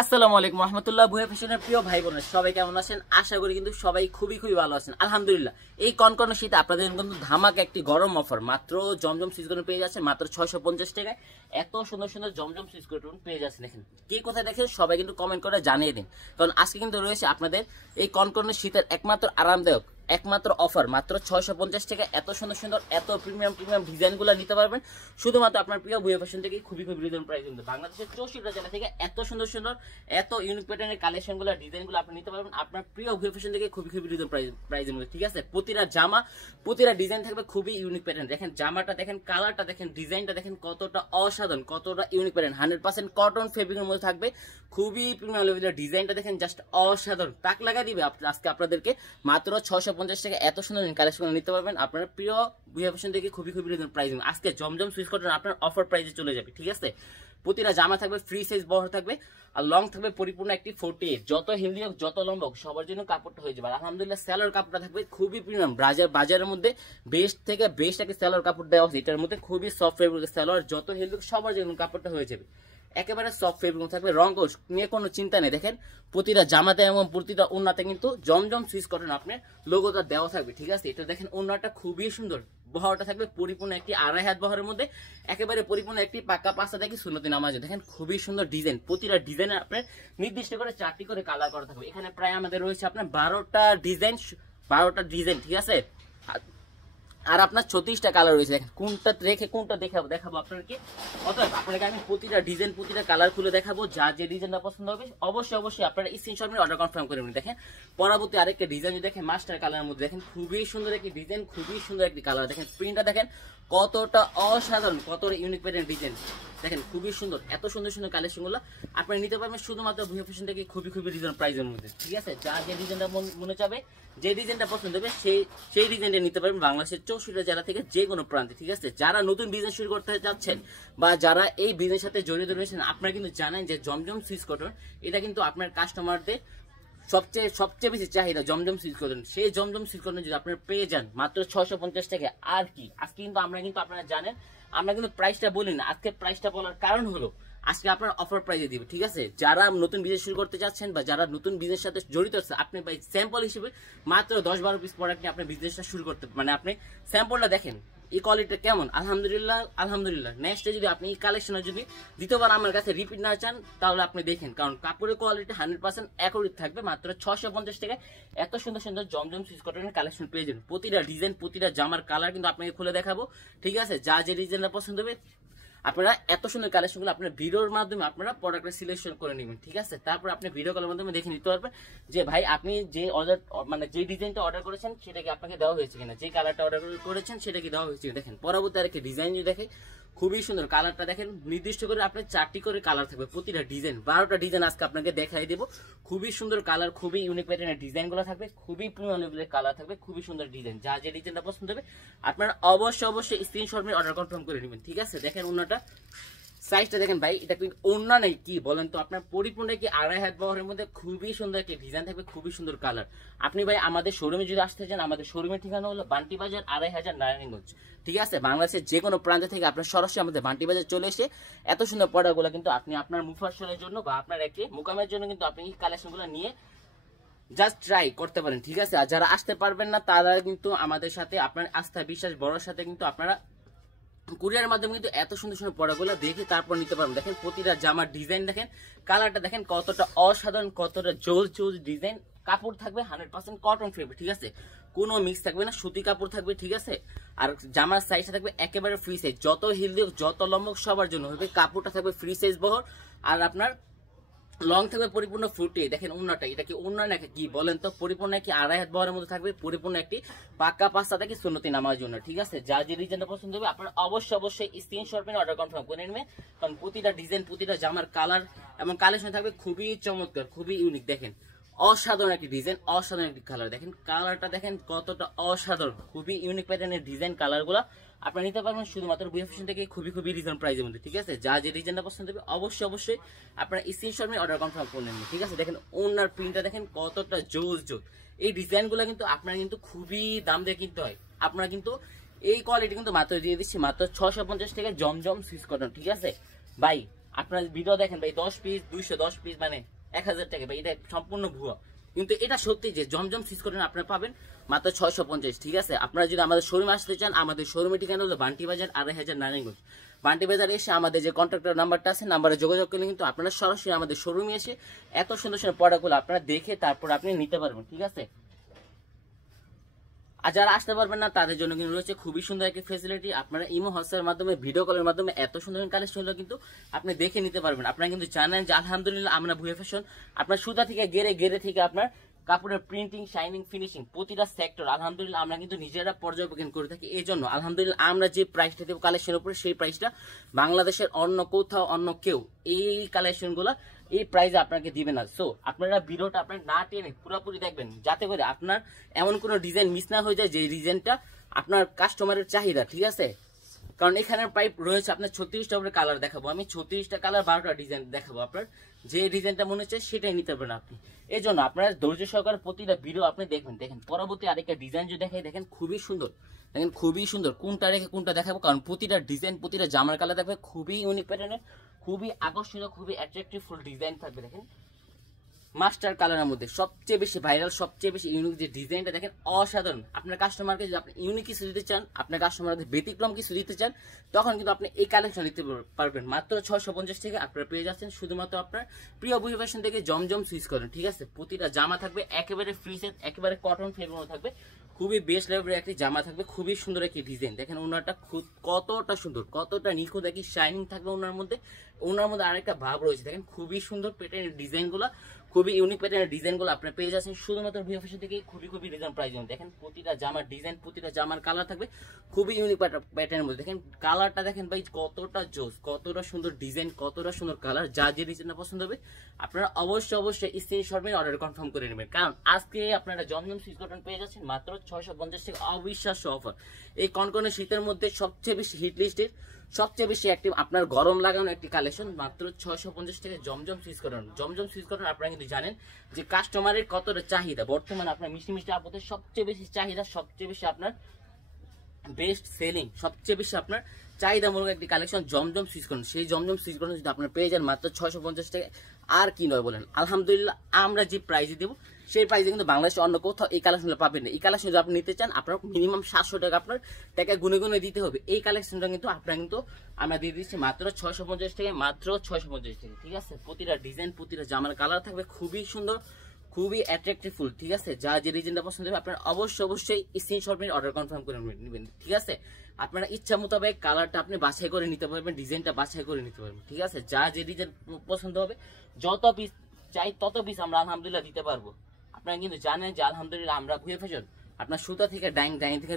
আসসালামু আলাইকুম রহমতুল্লাহ। ভুয়া ফ্যাশনের প্রিয় ভাই বোনেরা সবাই কেমন আছেন? আশা করি কিন্তু সবাই খুবই ভালো আছেন, আলহামদুলিল্লাহ। এই কনকনে শীতে আপনাদের কিন্তু ধামাকা একটি গরম অফার মাত্র জমজম সুইচ পেয়ে যাচ্ছেন মাত্র 650 টাকায়। এত সুন্দর সুন্দর জমজম সুইচ পেয়ে যাচ্ছেন। দেখেন কে কোথায় দেখেন সবাই কিন্তু কমেন্ট করে জানিয়ে দিন, কারণ আজকে কিন্তু রয়েছে আপনাদের এই কনকনে শীতের একমাত্র আরামদায়ক একমাত্র অফার মাত্র 650 টাকা। এত সুন্দর সুন্দর এত প্রিমিয়াম ডিজাইনগুলো নিতে পারবেন শুধুমাত্র আপনার প্রিয় ভুয়া ফ্যাশন থেকে। খুবই রিজনেবল প্রাইস কিন্তু বাংলাদেশের 64টা জেলা থেকে এত সুন্দর সুন্দর এত ইউনিক প্যাটার্নের কালেকশনগুলো ডিজাইনগুলো আপনি নিতে পারবেন আপনার প্রিয় ভুয়া ফ্যাশন থেকে খুবই রিজনেবল প্রাইসের মধ্যে, ঠিক আছে। প্রতিটা জামা প্রতিটা ডিজাইন থাকবে খুবই ইউনিক প্যাটার্ন। দেখেন জামাটা দেখেন, কালারটা দেখেন, ডিজাইনটা দেখেন কতটা অসাধারণ, কতটা ইউনিক প্যাটার্ন। 100% কটন ফেব্রিকের মধ্যে থাকবে, খুবই প্রিমিয়াম লেভেলের। ডিজাইনটা দেখেন জাস্ট অসাধারণ, তাক লাগা দিবে আজকে আপনাদেরকে মাত্র 650 টাকা। এত সুন্দর কালেকশন নিতে পারবেন আপনার প্রিয় ভুয়া ফ্যাশন থেকে খুবই রিজনেবল প্রাইস। আজকে জমজম সুইচ কটন আপনার অফার প্রাইসে চলে যাবে, ঠিক আছে। প্রতিটা জামা থাকবে ফ্রি সাইজ বহর থাকবে, আর লং থাকবে পরিপূর্ণ একটি 48। যত হেলদি হোক যত লম্বা হোক সবার জন্য কাপড়টা হয়ে যাবে। আলহামদুলিল্লাহ সেলার কাপড়টা থাকবে খুবই প্রিমিয়াম, বাজারের মধ্যে বেস্ট থেকে বেস্ট একটা সেলার কাপড় দেওয়া হচ্ছে। এটার মধ্যে খুবই সফট ফেব্রিক সেলার, যত হেলদি হোক সবার জন্য কাপড়টা হয়ে যাবে। একেবারে সফট ফেব্রিক থাকবে, রং নিয়ে কোনো চিন্তা নেই। দেখেন প্রতিটা জামাতে এবং প্রতিটা ওড়নাতে কিন্তু জমজম সুইচ কটন আপনার লোগোটা দেওয়া থাকবে, ঠিক আছে। এটা দেখেন ওড়নাটা খুবই সুন্দর, বহরটা থাকবে পরিপূর্ণ একটি 2.5 হাত বহরের মধ্যে, একেবারে পরিপূর্ণ একটি পাকা পাঁচটা দেখি সুন্নতি নামাজ। দেখেন খুবই সুন্দর ডিজাইন, প্রতিটা ডিজাইনে আপনার নির্দিষ্ট করে 4টি করে কালার করা থাকবে। এখানে প্রায় আমাদের রয়েছে আপনার 12টা ডিজাইন, ঠিক আছে। আর আপনার 36টা কালার রয়েছে। দেখেন কোনটা রেখে কোনটা দেখাবো আপনাকে। অতএব আপনাকে আমি প্রতিটা ডিজাইন প্রতিটা কালার খুলে দেখাবো, যা যে ডিজাইনটা পছন্দ হবে অবশ্যই আপনারা স্ক্রিনশট নিয়ে অর্ডার কনফার্ম করে নিন। দেখেন পরবর্তী আরেকটা ডিজাইন দেখেন মাস্টার কালারের মধ্যে, দেখেন খুবই সুন্দর একটি ডিজাইন, খুবই সুন্দর একটি কালার। দেখেন প্রিন্টটা দেখেন কতটা অসাধারণ, কতটা ইউনিক প্যাটার্ন ডিজাইন। দেখেন খুবই সুন্দর, এত সুন্দর সুন্দর কালেকশনগুলো আপনারা নিতে পারবেন শুধুমাত্র ভুয়া ফ্যাশন থেকে খুবই রিজনেবল প্রাইসের মধ্যে, ঠিক আছে। যা যে ডিজাইনটা মনে চাবে, যে ডিজাইনটা পছন্দ হবে সেই ডিজাইনটা নিতে পারবেন বাংলাদেশের 64টা জেলা থেকে যে কোনো প্রান্তে, ঠিক আছে। যারা নতুন বিজনেস শুরু করতে যাচ্ছেন বা যারা এই বিজনেসের সাথে জড়িত রয়েছেন, আপনারা কিন্তু জানেন যে জমজম সুইচ কটন এটা কিন্তু আপনার কাস্টমারদের সবচেয়ে বেশি চাহিদা জমজম সুইচ কটন। সেই জমজম সুইচ কটন যদি আপনারা পেয়ে যান মাত্র 650 টাকা। আর কি আজকে কিন্তু আমরা আপনারা জানেন আমরা কিন্তু প্রাইসটা বলি না। আজকে প্রাইসটা বলার কারণ হলো আজকে আপনার অফার প্রাইসে দিবে, ঠিক আছে। যারা নতুন বিজনেস শুরু করতে যাচ্ছেন বা যারা নতুন বিজনেস সাথে জড়িত আছে, আপনি ভাই স্যাম্পল হিসেবে মাত্র 10-12 পিস প্রোডাক্ট নিয়ে আপনার বিজনেসটা শুরু করতে, মানে আপনি স্যাম্পলটা দেখেন এই কোয়ালিটিটা কেমন। আলহামদুলিল্লাহ নেক্সটে যদি আপনি এই কালেকশনে যদি দ্বিতীয়বার আমার কাছে রিপিট না চান তাহলে আপনি দেখেন, কারণ কাপড়ের কোয়ালিটি 100% অ্যাকুরেট থাকবে। মাত্র 650 টাকায় এত সুন্দর সুন্দর জমজম সুইচ কটনের কালেকশন পেয়ে যাবেন। প্রতিটা ডিজাইন প্রতিটা জামার কালার কিন্তু আপনাকে খুলে দেখাবো, ঠিক আছে। যা যে ডিজাইনটা পছন্দ হবে আপনারা এত সুন্দর কালেকশনগুলো আপনার ভিডিওর মাধ্যমে আপনারা প্রোডাক্টের সিলেকশন করে নেবেন, ঠিক আছে। তারপর আপনি ভিডিও কলের মাধ্যমে দেখে নিতে পারবেন যে ভাই আপনি যে অর্ডার মানে যে ডিজাইনটা অর্ডার করেছেন সেটা কি আপনাকে দেওয়া হয়েছে কিনা, যে কালারটা অর্ডার করেছেন সেটা কি দেওয়া হয়েছে। দেখেন পরবর্তী আরেকটি ডিজাইন যদি দেখে খুবই সুন্দর, কালারটা দেখেন নির্দিষ্ট করে আপনার 4টি করে কালার থাকবে। প্রতিটা ডিজাইন 12টা ডিজাইন আজকে আপনাকে দেখাই দেবো। খুবই সুন্দর কালার, খুবই ইউনিক প্যাটার্নের ডিজাইনগুলো থাকবে, খুবই প্রিমিয়াম লেভেলের কালার থাকবে, খুবই সুন্দর ডিজাইন। যা যে ডিজাইনটা পছন্দ হবে আপনারা অবশ্যই স্ক্রিনশট নিয়ে অর্ডার কনফার্ম করে নেবেন, ঠিক আছে। দেখেন ওনাটা সাইজটা দেখেন ভাই, এটা কিন্তু ওড়না নেই কি বলেন তো, আপনার পরিপূর্ণ কি 2.5 হাত বহরের মধ্যে খুবই সুন্দর একটি ডিজাইন থাকবে, খুবই সুন্দর কালার। আপনি ভাই আমাদের শোরুমে যদি আসতে চান, আমাদের শোরুমের ঠিকানা হলো বান্টি বাজার 2.5 নারায়ণগঞ্জ, ঠিক আছে। বাংলাদেশের যে কোনো প্রান্ত থেকে আপনার সরাসরি আমাদের বান্টি বাজার চলে এসে এত সুন্দর প্রোডাক্টগুলো কিন্তু আপনি আপনার মুফাসলের জন্য বা আপনার একটি মোকামের জন্য কিন্তু আপনি এই কালেকশনগুলো নিয়ে জাস্ট ট্রাই করতে পারেন, ঠিক আছে। আর যারা আসতে পারবেন না তারা কিন্তু আমাদের সাথে আপনার আস্থা বিশ্বাস বড়োর সাথে কিন্তু আপনারা কুরিয়ারের মাধ্যমে কিন্তু এত সুন্দর সুন্দর প্রোডাক্টগুলো দেখে তারপর নিতে পারবেন। দেখেন প্রতিটা জামার ডিজাইন দেখেন, কালারটা দেখেন কতটা অসাধারণ, কতটা জোল ডিজাইন। কাপড় থাকবে 100% কটন ফেব্রিক, ঠিক আছে। কোনো মিক্স থাকবে না, সুতি কাপড় থাকবে, ঠিক আছে। আর জামার সাইজটা থাকবে একেবারে ফ্রি সাইজ, যত হেলদি হোক যত লম্বা হোক সবার জন্য হবে। কাপড়টা থাকবে ফ্রি সাইজ বহর, আর আপনার লং থাকবে পরিপূর্ণ ফুটে। দেখেন ওড়নাটা, এটা কি ওড়না নাকি কি বলেন তো, পরিপূর্ণ একটি 2.5 হাত বহরের মধ্যে থাকবে, পরিপূর্ণ একটি পাক্কা পাঁচটা থেকে সুন্নতি নামার জন্য, ঠিক আছে। যা যে ডিজাইনটা পছন্দ হবে আপনারা অবশ্যই স্ক্রিনশট নিয়ে অর্ডার কনফার্ম করে নেবেন, কারণ প্রতিটা ডিজাইন প্রতিটা জামার কালার এবং কালেকশন থাকবে খুবই চমৎকার, খুবই ইউনিক। দেখেন অসাধারণ একটি ডিজাইন, অসাধারণ একটি কালার। দেখেন কালারটা দেখেন কতটা অসাধারণ, খুবই ইউনিক প্যাটার্নের ডিজাইন। কালারগুলো আপনারা নিতে পারবেন শুধুমাত্র ভুয়া ফ্যাশন থেকে খুবই রিজনেবল প্রাইসের মধ্যে, ঠিক আছে। যা যে ডিজাইনটা পছন্দ হবে অবশ্যই আপনারা স্ক্রিনশট নিয়ে অর্ডার কনফার্ম করে নেবেন, ঠিক আছে। দেখেন ওনার প্রিন্টটা দেখেন কতটা জোস। এই ডিজাইনগুলো কিন্তু আপনারা কিন্তু খুবই দাম দিয়ে কিনতে হয়। আপনারা কিন্তু এই কোয়ালিটি কিন্তু মাত্র দিয়ে দিচ্ছি মাত্র 650 টাকা জমজম সুইচ কটন, ঠিক আছে ভাই। আপনার ভিডিও দেখেন ভাই 10 পিস 210 পিস মানে 1000 টাকা ভাই, এটা সম্পূর্ণ ভুয়া। কিন্তু এটা সত্যি যে জমজম সিজ কটন আপনারা পাবেন মাত্র 650। ঠিক আছে, আপনারা যদি আমাদের শোরুমে আসতে চান, আমাদের শোরুমের ঠিকানা হলো বান্টি বাজার 2500 নারায়ণগঞ্জ। বান্টি বাজারে এসে আমাদের যে কন্ট্যাক্টর নাম্বারটা আছে, নাম্বারে যোগাযোগ করলে কিন্তু আপনারা সরাসরি আমাদের শোরুমে এসে এত সুন্দর সুন্দর প্রোডাক্টগুলো আপনারা দেখে তারপর আপনি নিতে পারবেন। ঠিক আছে, আর যারা আসতে পারবেন না তাদের জন্য কিন্তু রয়েছে খুবই সুন্দর একটি ফেসিলিটি। আপনারা ইমো হোয়াটসঅ্যাপের মাধ্যমে ভিডিও কলের মাধ্যমে এত সুন্দর কালেকশনগুলো কিন্তু আপনি দেখে নিতে পারবেন। আপনারা কিন্তু জানেন যে আলহামদুলিল্লাহ আমরা ভুয়া ফ্যাশন আপনার সুতা থেকে গেরে থেকে আপনার কাপড়ের প্রিন্টিং, শাইনিং, ফিনিশিং প্রতিটা সেক্টর আলহামদুলিল্লাহ আমরা কিন্তু নিজেরা পর্যবেক্ষণ করে থাকি। এই জন্য আলহামদুলিল্লাহ আমরা যে প্রাইসটা দেবো কালেকশনের উপরে, সেই প্রাইসটা বাংলাদেশের অন্য কোথাও অন্য কেউ এই কালেকশনগুলো এই প্রাইসে আপনাকে দিবে না। সো আপনারা ভিডিওটা আপনার না টেনে পুরোপুরি দেখবেন, যাতে করে আপনার এমন কোনো ডিজাইন মিস না হয়ে যায় যে ডিজাইনটা আপনার কাস্টমারের চাহিদা। ঠিক আছে, কারণ এখানে পাইপ রয়েছে আপনার 36টা উপরে কালার দেখাবো আমি, 36টা কালার 12টা ডিজাইন দেখাবো। আপনার যে ডিজাইনটা মনে হচ্ছে সেটাই নিতে পারেন আপনি। এই জন্য আপনার ধৈর্য সহকারে প্রতিটা ভিডিও আপনি দেখবেন। দেখেন পরবর্তী আরেকটা ডিজাইন যদি দেখাই, দেখেন খুবই সুন্দর, দেখেন খুবই সুন্দর, কোনটা রেখে কোনটা দেখাবো, কারণ প্রতিটা ডিজাইন প্রতিটা জামার কালার থাকবে খুবই ইউনিক প্যাটার্নের, খুবই আকর্ষণীয়, খুবই অ্যাট্রাকটিভ ফুল ডিজাইন থাকবে। দেখেন মাস্টার কালারের মধ্যে সবচেয়ে বেশি ভাইরাল, সবচেয়ে বেশি ইউনিক যে ডিজাইনটা দেখেন অসাধারণ। আপনার কাস্টমারকে যদি আপনি ইউনিক কিছু দিতে চান, আপনার কাস্টমারদের ব্যতিক্রম কিছু দিতে চান, তখন কিন্তু আপনি এই কালেকশন নিতে পারবেন মাত্র 650 থেকে। আপনারা পেয়ে যাচ্ছেন শুধুমাত্র আপনার প্রিয় বুহি ফ্যাশন থেকে জমজম সুইচ করেন। ঠিক আছে, প্রতিটা জামা থাকবে একেবারে ফ্রি সেট, একেবারে কটন ফেব্রিক থাকবে, খুবই বেস্ট লেভেলের একটি জামা থাকবে, খুবই সুন্দর একটি ডিজাইন। দেখেন ওনারটা কতটা সুন্দর, কতটা নিখুঁত একটি শাইনিং থাকবে ওনার মধ্যে। ওনার মধ্যে আরেকটা ভাব রয়েছে, দেখেন খুবই সুন্দর প্যাটার্নের ডিজাইনগুলো, খুবই ইউনিক প্যাটার্নের ডিজাইনগুলো আপনারা পেয়ে যাচ্ছেন শুধুমাত্র ভিও ফ্যাশন থেকে খুবই রিজনেবল প্রাইসে। দেখেন প্রতিটা জামার ডিজাইন, প্রতিটা জামার কালার থাকবে খুবই ইউনিক প্যাটার্নের মধ্যে। দেখেন কালারটা দেখেন ভাই কতটা জোস, কতটা সুন্দর ডিজাইন, কতটা সুন্দর কালার। যা যে ডিজাইনটা পছন্দ হবে আপনারা অবশ্যই স্ক্রিনশট মেরে অর্ডার কনফার্ম করে নেবেন, কারণ আজকে আপনারা জমজম সুইচ কটন পেয়ে যাচ্ছেন মাত্র 650 থেকে। অবিশ্বাস্য অফার, এই কনকনে শীতের মধ্যে সবচেয়ে বেশি হিট লিস্টের, সবচেয়ে বেশি অ্যাক্টিভ, আপনার গরম লাগানো একটি কালেকশন মাত্র 650 থেকে জমজম সুইচ কটন। জমজম সুইচ কটন আপনারা কিন্তু জানেন যে কাস্টমারের কতটা চাহিদা। বর্তমানে আপনার মিষ্টি মিষ্টি আপদের সবচেয়ে বেশি চাহিদা, সবচেয়ে বেশি আপনার বেস্ট সেলিং, সবচেয়ে বেশি আপনার চাহিদামূলক একটি কালেকশন জমজম সুইচ কটন। সেই জমজম সুইচ কটন যদি আপনার পেয়ে যান মাত্র 650 টাকা, আর কি নয় বলেন। আলহামদুলিল্লাহ আমরা যে প্রাইসে দেবো সেই প্রাইসে কিন্তু বাংলাদেশে অন্য কোথাও এই কালেকশনটা পাবেন না। এই কালেকশন যদি আপনি নিতে চান আপনার মিনিমাম 700 টাকা আপনার টাকা গুনে দিতে হবে। এই কালেকশনটা কিন্তু আপনারা কিন্তু আমরা দিয়ে দিচ্ছি মাত্র 650 টাকা, মাত্র 650 টাকা। ঠিক আছে, প্রতিটা ডিজাইন, প্রতিটা জামার কালার থাকবে খুবই সুন্দর, খুবই অ্যাট্রাকটিভ ফুল। ঠিক আছে, যা যে ডিজাইনটা পছন্দ হবে আপনারা অবশ্যই স্ক্রিনশট মেরে অর্ডার কনফার্ম করে নেবেন। ঠিক আছে, আপনারা ইচ্ছা মোতাবেক কালারটা আপনি বাছাই করে নিতে পারবেন, ডিজাইনটা বাছাই করে নিতে পারবেন। ঠিক আছে, যা যে ডিজাইন পছন্দ হবে, যত পিস চাই তত পিস আমরা আলহামদুলিল্লাহ দিতে পারবো। আপনারা কিন্তু জানেন যে আলহামদুলিল্লাহ আমরা ভুয়া ফ্যাশন আপনার সুতা থেকে ডাইং থেকে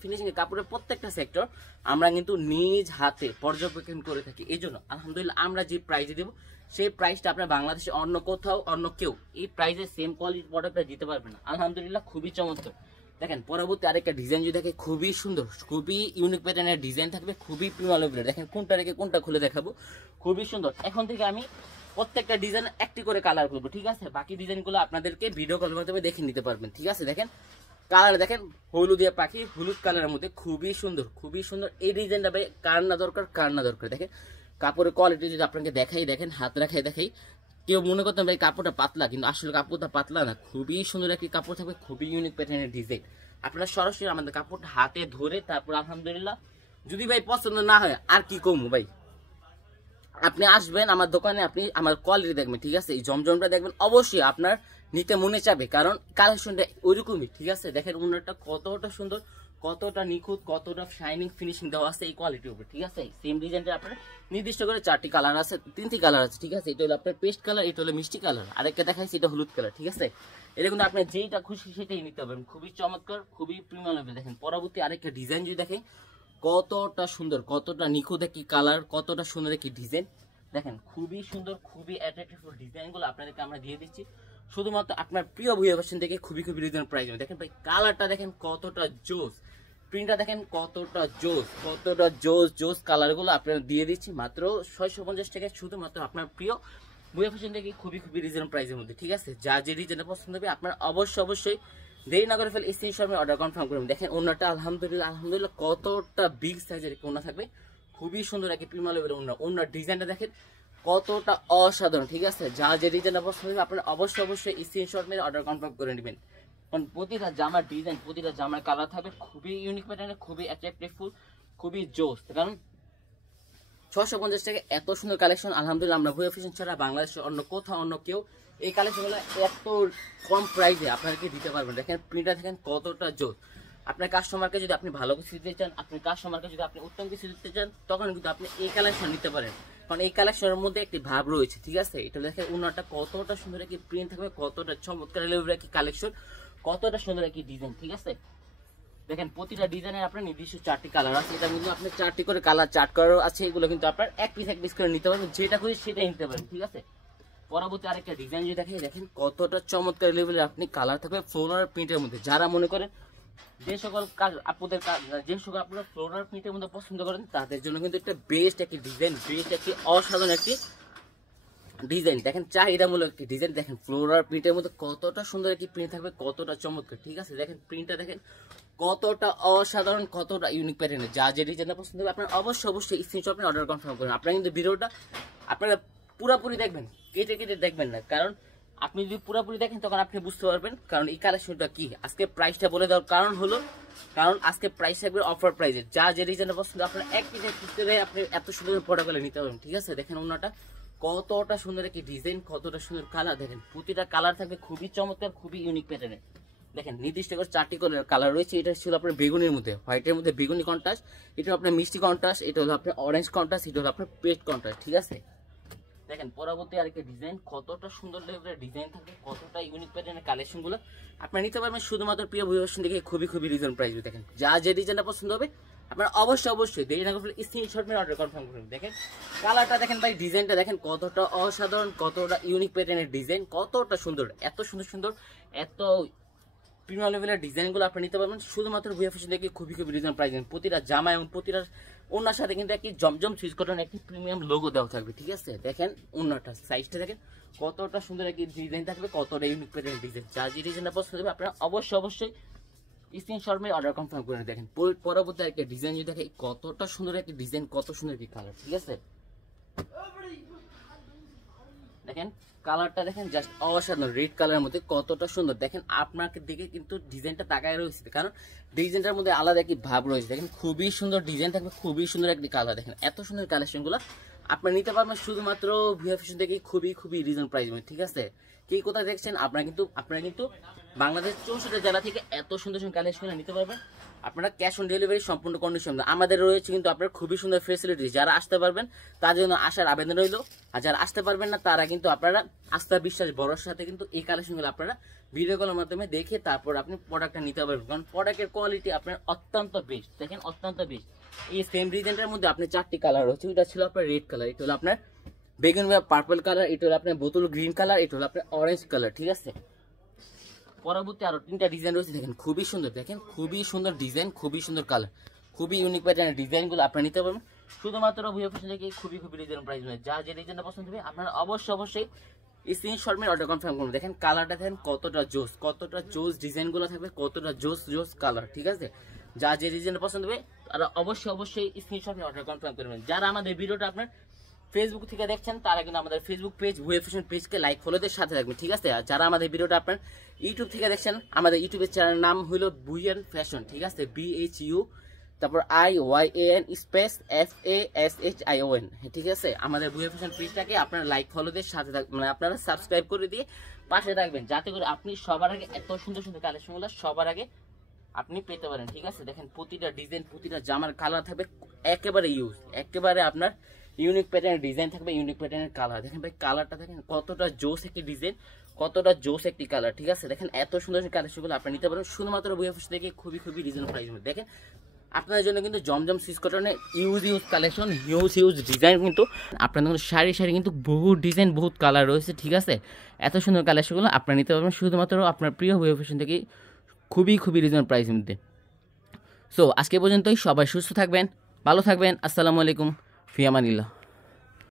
ফিনিশিং কাপড়ের প্রত্যেকটা সেক্টর আমরা কিন্তু নিজ হাতে পর্যবেক্ষণ করে থাকি। এই জন্য আলহামদুলিল্লাহ আমরা যে প্রাইজে দেবো সেই প্রাইসটা আপনার বাংলাদেশে অন্য কোথাও অন্য কেউ এই প্রাইসে সেম কোয়ালিটির প্রোডাক্টটা দিতে পারবে না। আলহামদুলিল্লাহ খুবই চমৎকার। দেখেন পরবর্তী আরেকটা ডিজাইন যদি দেখে, খুবই সুন্দর, খুবই ইউনিক প্যাটার্নের ডিজাইন থাকবে, খুবই প্রিমিয়াম লেভেলের। দেখেন কোনটা রেখে কোনটা খুলে দেখাবো, খুবই সুন্দর। এখন থেকে আমি প্রত্যেকটা ডিজাইন একটি করে কালার করবো। ঠিক আছে, বাকি ডিজাইনগুলো আপনাদেরকে ভিডিও কলের মাধ্যমে দেখে নিতে পারবেন। ঠিক আছে, দেখেন কালার দেখেন হলুদিয়া পাখি, হলুদ কালারের মধ্যে খুবই সুন্দর, খুবই সুন্দর। এই ডিজাইনটা ভাই কার না দরকার। দেখেন কাপড়ের কোয়ালিটি যদি আপনাকে দেখাই, দেখেন হাত রাখাই দেখাই, কেউ মনে করতেন ভাই কাপড়টা পাতলা, কিন্তু আসলে কাপড়টা পাতলা না, খুবই সুন্দর একটি কাপড় থাকবে, খুবই ইউনিক প্যাটার্নের ডিজাইন। আপনারা সরাসরি আমাদের কাপড়টা হাতে ধরে তারপর আলহামদুলিল্লাহ যদি ভাই পছন্দ না হয় আর কি কমু ভাই, আপনি আসবেন আমার দোকানে, আপনি আমার কোয়ালিটি দেখবেন। ঠিক আছে, এই জমজমটা দেখবেন, অবশ্যই আপনার নিতে মনে চাবে, কারণ কালেকশনটা ওইরকমই। ঠিক আছে, দেখেন ওনারটা কতটা সুন্দর, কতটা নিখুঁত, কতটা শাইনিং ফিনিশিং দেওয়া আছে এই কোয়ালিটির উপরে। ঠিক আছে, সেম ডিজাইনটা আপনার নির্দিষ্ট করে 4টি কালার আছে, 3টি কালার আছে। ঠিক আছে, এটা হলো আপনার পেস্ট কালার, এটা হলো মিষ্টি কালার, আরেকটা দেখাইছি এটা হলুদ কালার। ঠিক আছে, এটা কিন্তু আপনি যেইটা খুশি সেটাই নিতে পারবেন, খুবই চমৎকার, খুবই প্রিমিয়াম লেভেল। দেখেন পরবর্তী আরেকটা ডিজাইন যদি দেখেন কতটা সুন্দর, কতটা নিখুঁত একটি কালার, কতটা সুন্দর একটি ডিজাইন। দেখেন খুবই সুন্দর, খুবই অ্যাট্রাকটিভ ডিজাইনগুলো আপনাদেরকে আমরা দিয়ে দিচ্ছি শুধুমাত্র আপনার প্রিয় ভুয়া ফ্যাশন থেকে খুবই রিজনেবল প্রাইসে। দেখেন ভাই কালারটা দেখেন কতটা জোস, প্রিন্টটা দেখেন কতটা জোস কালারগুলো আপনারা দিয়ে দিচ্ছি মাত্র 650 টাকায়, শুধুমাত্র আপনার প্রিয় ভুয়া ফ্যাশন থেকে খুবই রিজনেবল প্রাইসের মধ্যে। ঠিক আছে, যা যে ডিজাইনটা পছন্দ হবে আপনার অবশ্যই দেরি না করে ফেলে স্ক্রিনশট মেরে অর্ডার কনফার্ম করবেন। দেখেন ওনাটা আলহামদুলিল্লাহ কতটা বিগ সাইজের ওনা থাকবে, খুবই সুন্দর একটি প্রিমিয়াম লেভেলের ওনার ডিজাইনটা দেখেন কতটা অসাধারণ, ঠিক আছে। যা যে ডিজাইনটা পছন্দ হবে আপনারা অবশ্যই স্ক্রিনশট মেরে অর্ডার কনফার্ম করে নেবেন। কারণ প্রতিটা জামার ডিজাইন, প্রতিটা জামার কালার থাকবে খুবই ইউনিক প্যাটার্নে, খুবই অ্যাট্রাক্টিভফুল, খুবই জোস। কারণ 650 টাকা এত সুন্দর কালেকশন আলহামদুলিল্লাহ আমরা ভুয়া ফ্যাশন ছাড়া বাংলাদেশের অন্য কোথাও অন্য কেউ এই কালেকশনগুলো এত কম প্রাইসে আপনাদেরকে দিতে পারবেন। দেখেন প্রিন্টটা দেখেন কতটা জোস। আপনার কাস্টমারকে যদি আপনি ভালো কিছু দিতে চান, আপনার কাস্টমারকে যদি আপনি উত্তম কিছু দিতে চান, তখন কিন্তু আপনি এই কালেকশন নিতে পারেন। কারণ এই কালেকশনের মধ্যে একটি ভাব রয়েছে, ঠিক আছে। এটা দেখেন উন্নতটা কতটা সুন্দর একটি প্রিন্ট থাকবে, কতটা চমৎকার একটি কালেকশন, কতটা সুন্দর একটি ডিজাইন, ঠিক আছে। দেখেন প্রতিটা ডিজাইনের আপনার নির্দিষ্ট 4টি কালার আছে। এটা কিন্তু আপনার 4টি করে কালার চার্ট করারও আছে। এগুলো কিন্তু আপনার এক পিস করে নিতে পারবেন, যেটা খুঁজে সেটাই নিতে পারেন, ঠিক আছে। পরবর্তী আরেকটা ডিজাইন যদি দেখেন কতটা চমৎকার লেভেলের আপনি কালার থাকবে ফ্লোরাল প্রিন্টের মধ্যে। যারা মনে করেন যে সকল আপনারা ফ্লোরাল প্রিন্টের মধ্যে পছন্দ করেন তাদের জন্য কিন্তু একটা বেস্ট একটি ডিজাইন, বেস্ট একটি অসাধারণ একটি ডিজাইন। দেখেন চাহিদামূলক একটি ডিজাইন। দেখেন ফ্লোরাল প্রিন্টের মধ্যে কতটা সুন্দর একটি প্রিন্ট থাকবে, কতটা চমৎকার, ঠিক আছে। দেখেন প্রিন্টটা দেখেন কতটা অসাধারণ, কতটা ইউনিক প্যাটার্নের। যা যে ডিজাইনটা পছন্দ হবে আপনারা অবশ্যই স্ক্রিনশট নিয়ে অর্ডার কনফার্ম করুন। আপনারা কিন্তু ভিডিওটা আপনারা পুরোপুরি দেখবেন, কেটে দেখবেন না। কারণ আপনি যদি পুরোপুরি দেখেন তখন আপনি বুঝতে পারবেন কারণ এই কালেকশনটা কি। আজকে প্রাইসটা বলে দেওয়ার কারণ হলো আজকে প্রাইস থাকবে অফার প্রাইসে। যা যে ডিজাইনটা পছন্দ আপনারা এক পিসের কিস্তিতে আপনি এত সুন্দর প্রোডাক্টগুলো নিতে পারবেন, ঠিক আছে। দেখেন অন্যটা কতটা সুন্দর একটি ডিজাইন, কতটা সুন্দর কালার। দেখেন প্রতিটা কালার থাকবে খুবই চমৎকার, খুবই ইউনিক প্যাটার্নের। দেখেন নির্দিষ্ট করে 4টি কালার রয়েছে। এটা ছিল আপনার বেগুনের মধ্যে, হোয়াইটের মধ্যে বেগুনি কন্ট্রাস্ট, এটা আপনার মিষ্টি কন্ট্রাস্ট, এটা হলো আপনার অরেঞ্জ কন্ট্রাস্ট, এটা হলো আপনার পেস্ট কন্ট্রাস্ট, ঠিক আছে। দেখেন পরবর্তী আরেকটা ডিজাইন, কতটা সুন্দর লেভেলের ডিজাইন থাকে, কতটা ইউনিক প্যাটার্নের কালেকশনগুলো আপনারা নিতে পারবেন শুধুমাত্র প্রিয় ভিউয়ার্স দেখে খুবই রিজনেবল প্রাইস। দেখেন যা যে ডিজাইনটা পছন্দ হবে আপনারা অবশ্যই দেরি না করে স্ক্রিনশট মেরে অর্ডার কনফার্ম করুন। দেখেন কালারটা দেখেন ভাই, ডিজাইনটা দেখেন কতটা অসাধারণ, কতটা ইউনিক প্যাটার্নের ডিজাইন, কতটা সুন্দর, এত সুন্দর এত প্রিমিয়াম লেভেলের ডিজাইনগুলো আপনি নিতে পারবেন শুধুমাত্র ভুয়া ফ্যাশন থেকে খুবই রিজনেবল প্রাইস। প্রতিটা জামা এবং প্রতিটা ওনার সাথে কিন্তু একটি জমজম সুইচ কটন একটি প্রিমিয়াম লোগো দেওয়া থাকবে, ঠিক আছে। দেখেন ওনাটা সাইজটা দেখেন কতটা সুন্দর একটি ডিজাইন থাকবে, কতটা ইউনিক প্যাটার্নের ডিজাইন। যা যে ডিজাইনটা পছন্দ হবে আপনারা অবশ্যই স্ক্রিনশট মেরে অর্ডার কনফার্ম করে দেখেন। পরবর্তী একটা ডিজাইন যদি দেখেন কতটা সুন্দর একটি ডিজাইন, কত সুন্দর একটি কালার, ঠিক আছে। দেখেন কালারটা দেখেন জাস্ট অসাধারণ, রেড কালারের মধ্যে কতটা সুন্দর। দেখেন আপনাকে দেখে কিন্তু ডিজাইনটা তাকায় রয়েছে, কারণ ডিজাইনটার মধ্যে আলাদা একটি ভাব রয়েছে। দেখেন খুবই সুন্দর ডিজাইন থাকবে, খুবই সুন্দর একটি কালার। দেখেন এত সুন্দর কালেকশনগুলো আপনারা নিতে পারবেন শুধুমাত্র ভুয়া ফ্যাশন থেকে খুবই রিজনেবল প্রাইস, ঠিক আছে। কি কোথায় দেখছেন আপনারা কিন্তু বাংলাদেশ 64 জেলা থেকে এত সুন্দর কালেকশন নিতে পারবেন। আপনারা ক্যাশ অন ডেলিভারি সম্পূর্ণ কন্ডিশন আমাদের রয়েছে কিন্তু আপনার খুবই সুন্দর ফেসিলিটি। যারা আসতে পারবেন তার জন্য আসার আবেদন রইল, আর যারা আসতে পারবেন না তারা কিন্তু আপনারা আস্থা বিশ্বাস ভরসার সাথে কিন্তু এই কালেকশনগুলো আপনারা ভিডিও কলের মাধ্যমে দেখে তারপর আপনি প্রোডাক্টটা নিতে পারবেন। কারণ প্রোডাক্টের কোয়ালিটি আপনার অত্যন্ত বেস্ট। দেখেন অত্যন্ত বেস্ট। এই সেম ডিজাইনটার মধ্যে আপনার 4টি কালার হচ্ছে। এটা ছিল আপনার রেড কালার, এটা হলো আপনার বেগুন বা পার্পল কালার, এটা হলো আপনার বোতল গ্রিন কালার, এটা হলো আপনার অরেঞ্জ কালার, ঠিক আছে। পরবর্তী আরো 3টা ডিজাইন রয়েছে। দেখেন খুবই সুন্দর, দেখেন খুবই সুন্দর ডিজাইন, খুবই সুন্দর কালার, খুবই ইউনিক প্যাটার্নের ডিজাইনগুলো আপনারা নিতে পারবেন শুধুমাত্র ভুয়া ফ্যাশন থেকে খুবই রিজনেবল প্রাইস। যা যে ডিজাইনটা পছন্দ হবে আপনারা অবশ্যই স্ক্রিনশট মেরে অর্ডার কনফার্ম করুন। দেখেন কালারটা দেখেন কতটা জোস ডিজাইনগুলো থাকবে, কতটা জোস কালার, ঠিক আছে। যা যে ডিজাইনটা পছন্দ হবে তারা অবশ্যই স্ক্রিনশট মেরে অর্ডার কনফার্ম করবেন। যারা আমাদের ভিডিওটা আপনার ফেসবুক থেকে দেখছেন তারা কিন্তু আমাদের ফেসবুক পেজ ভুয়া ফ্যাশন পেজকে লাইক ফলোদের সাথে থাকবেন, ঠিক আছে। আর যারা আমাদের ভিডিওটা আপনার ইউটিউব থেকে দেখছেন, আমাদের ইউটিউবের চ্যানেলের নাম হলো বুয়ান ফ্যাশন, ঠিক আছে। BHU তারপর IYAN স্পেস FASHION, ঠিক আছে। আমাদের ভুয়া ফ্যাশন পেজটাকে আপনারা লাইক ফলোদের সাথে মানে আপনারা সাবস্ক্রাইব করে দিয়ে পাশে থাকবেন, যাতে করে আপনি সবার আগে এত সুন্দর কালেকশনগুলো সবার আগে আপনি পেতে পারেন, ঠিক আছে। দেখেন প্রতিটা ডিজাইন, প্রতিটা জামার কালার থাকবে একেবারে আপনার ইউনিক প্যাটার্নের ডিজাইন থাকবে, ইউনিক প্যাটার্নের কালার। দেখেন ভাই কালারটা দেখেন কতটা জোস একটি ডিজাইন, কতটা জোস একটি কালার, ঠিক আছে। দেখেন এত সুন্দর কালেকশনগুলো আপনি নিতে পারেন শুধুমাত্র ভুয়া ফ্যাশন থেকে খুবই রিজনেবল প্রাইস। দেখেন আপনাদের জন্য কিন্তু জমজম সুইচ কটনের ইউজ কালেকশন, হিউজ ডিজাইন কিন্তু আপনাদের সারি কিন্তু বহুত ডিজাইন, বহুত কালার রয়েছে, ঠিক আছে। এত সুন্দর কালেকশনগুলো আপনারা নিতে পারবেন শুধুমাত্র আপনার প্রিয় ভুয়া ফ্যাশন থেকে খুবই রিজনেবল প্রাইসের মধ্যে। সো আজকে পর্যন্তই, সবাই সুস্থ থাকবেন, ভালো থাকবেন। আসসালামু আলাইকুম, ফি আমানিল্লাহ।